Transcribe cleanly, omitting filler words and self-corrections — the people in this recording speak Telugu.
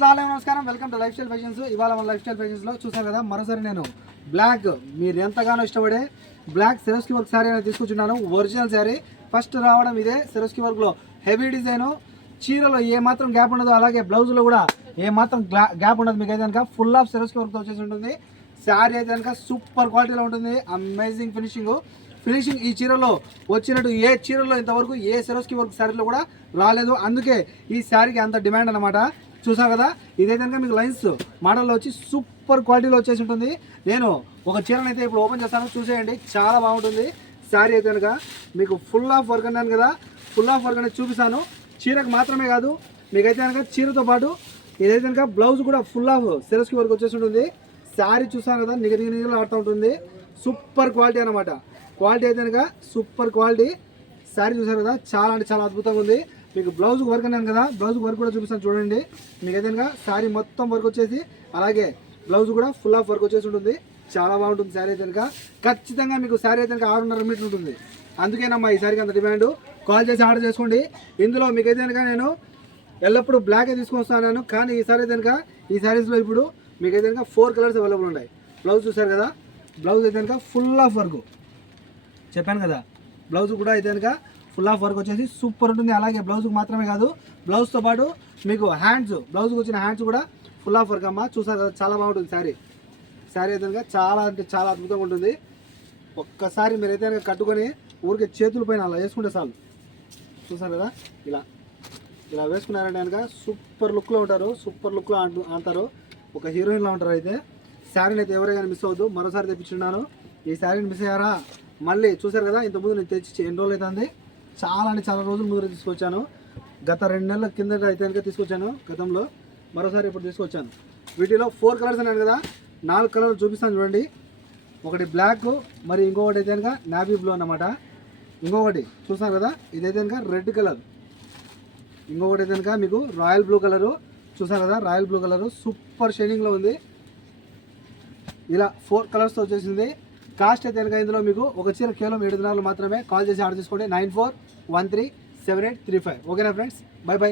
నమస్కారం, welcome to life style fashions. ఇవాళ మన లైఫ్ స్టైల్ ఫ్యాషన్స్లో చూసారు కదా, మరోసారి నేను బ్లాక్ మీరు ఎంతగానో ఇష్టపడే బ్లాక్ సెరోస్కి వర్క్ శారీ అనేది తీసుకొచ్చున్నాను. ఒరిజినల్ శారీ ఫస్ట్ రావడం ఇదే. సెరోస్కి వర్క్లో హెవీ డిజైను, చీరలో ఏమాత్రం గ్యాప్ ఉండదు, అలాగే బ్లౌజ్లో కూడా ఏమాత్రం గ్యాప్ ఉండదు. మీకు అయితే కనుక ఫుల్ ఆఫ్ సెరోస్కి వర్క్తో వచ్చేసి ఉంటుంది. శారీ అయితే కనుక సూపర్ క్వాలిటీలో ఉంటుంది. అమేజింగ్ ఫినిషింగ్ ఈ చీరలో వచ్చినట్టు ఏ చీరలో ఇంతవరకు ఏ సెరోస్కి వర్క్ శారీలో కూడా రాలేదు. అందుకే ఈ శారీకి అంత డిమాండ్ అనమాట. చూసారు కదా, ఇదే కనుక మీకు లైన్స్ మోడల్లో వచ్చి సూపర్ క్వాలిటీలో వచ్చేసి ఉంటుంది. నేను ఒక చీరను అయితే ఇప్పుడు ఓపెన్ చేస్తాను, చూసేయండి. చాలా బాగుంటుంది శారీ అయితే కనుక. మీకు ఫుల్ ఆఫ్ వర్క్ అన్నాను కదా, ఫుల్ ఆఫ్ వర్క్ అనేది చూపిస్తాను. చీరకు మాత్రమే కాదు, మీకైతే కనుక చీరతో పాటు ఇదైతే కనుక బ్లౌజ్ కూడా ఫుల్ ఆఫ్ సెరోస్కి వర్క్ వచ్చేసి ఉంటుంది. శారీ చూసాను కదా, నిగనిగలు ఆడుతూ ఉంటుంది. సూపర్ క్వాలిటీ అనమాట. క్వాలిటీ అయితే కనుక సూపర్ క్వాలిటీ. శారీ చూసారు కదా, చాలా అంటే చాలా అద్భుతంగా ఉంది. మీకు బ్లౌజ్ వర్క్ అన్నాను కదా, బ్లౌజ్ వర్క్ కూడా చూపిస్తాను చూడండి. మీకు అయితే కనుక శారీ మొత్తం వర్క్ వచ్చేసి, అలాగే బ్లౌజ్ కూడా ఫుల్ ఆఫ్ వర్క్ వచ్చేసి ఉంటుంది. చాలా బాగుంటుంది శారీ అయితే కనుక. ఖచ్చితంగా మీకు శారీ అయితే కనుక 6.5 మీటర్ ఉంటుంది. అందుకేనమ్మా ఈ శారీకి అంత డిమాండ్. కాల్ చేసి ఆర్డర్ చేసుకోండి. ఇందులో మీకైతే కనుక నేను ఎల్లప్పుడూ బ్లాకే తీసుకొని వస్తాను, కానీ ఈ శారీ అయితే కనుక ఈ శారీస్లో ఇప్పుడు మీకైతే కనుక 4 కలర్స్ అవైలబుల్ ఉన్నాయి. బ్లౌజ్ చూసారు కదా, బ్లౌజ్ అయితే కనుక ఫుల్ ఆఫ్ వర్క్ చెప్పాను కదా. బ్లౌజ్ కూడా అయితే కనుక ఫుల్ ఆఫ్ వర్క్ వచ్చేసి సూపర్ ఉంటుంది. అలాగే బ్లౌజ్కి మాత్రమే కాదు, బ్లౌజ్తో పాటు మీకు హ్యాండ్స్, బ్లౌజ్కి వచ్చిన హ్యాండ్స్ కూడా ఫుల్ ఆఫ్ వర్క్ అమ్మ. చూసారు కదా, చాలా బాగుంటుంది శారీ. శారీ అయితే కనుక చాలా అంటే చాలా అద్భుతంగా ఉంటుంది. ఒక్కసారి మీరు అయితే కనుక కట్టుకొని ఊరికే చేతుల పైన అలా వేసుకుంటే చాలు. చూసారు కదా, ఇలా వేసుకున్నారంటే కనుక సూపర్ లుక్లో ఉంటారు. సూపర్ లుక్లో అంటారు, ఒక హీరోయిన్లో ఉంటారు. అయితే శారీని అయితే ఎవరైనా మిస్ అవ్వద్దు. మరోసారి తెప్పించున్నాను. ఈ శారీని మిస్ అయ్యారా, మళ్ళీ చూసారు కదా, ఇంతకుముందు నేను తెచ్చి ఎన్ని రోజులు అవుతుంది, చాలా అంటే చాలా రోజుల ముందు తీసుకొచ్చాను. గత 2 నెలల కిందట అయితే కనుక తీసుకొచ్చాను గతంలో. మరోసారి ఇప్పుడు తీసుకొచ్చాను. వీటిలో 4 కలర్స్ అన్నాను కదా, 4 కలర్లు చూపిస్తాను చూడండి. ఒకటి బ్లాక్, మరి ఇంకొకటి అయితే కనుక నావీ బ్లూ అన్నమాట. ఇంకొకటి చూసారు కదా, ఇదైతే కనుక రెడ్ కలర్. ఇంకొకటి అయితే కనుక మీకు రాయల్ బ్లూ కలరు. చూసారు కదా, రాయల్ బ్లూ కలరు సూపర్ షైనింగ్లో ఉంది. ఇలా 4 కలర్స్తో వచ్చేసింది. కాస్ట్ అయితే కనుక ఇందులో మీకు ఒక చీర కేవలం 7 దినాలు మాత్రమే. కాల్ చేసి ఆర్డర్ చేసుకోండి. 94137835. ఓకేనా ఫ్రెండ్స్, బై బై.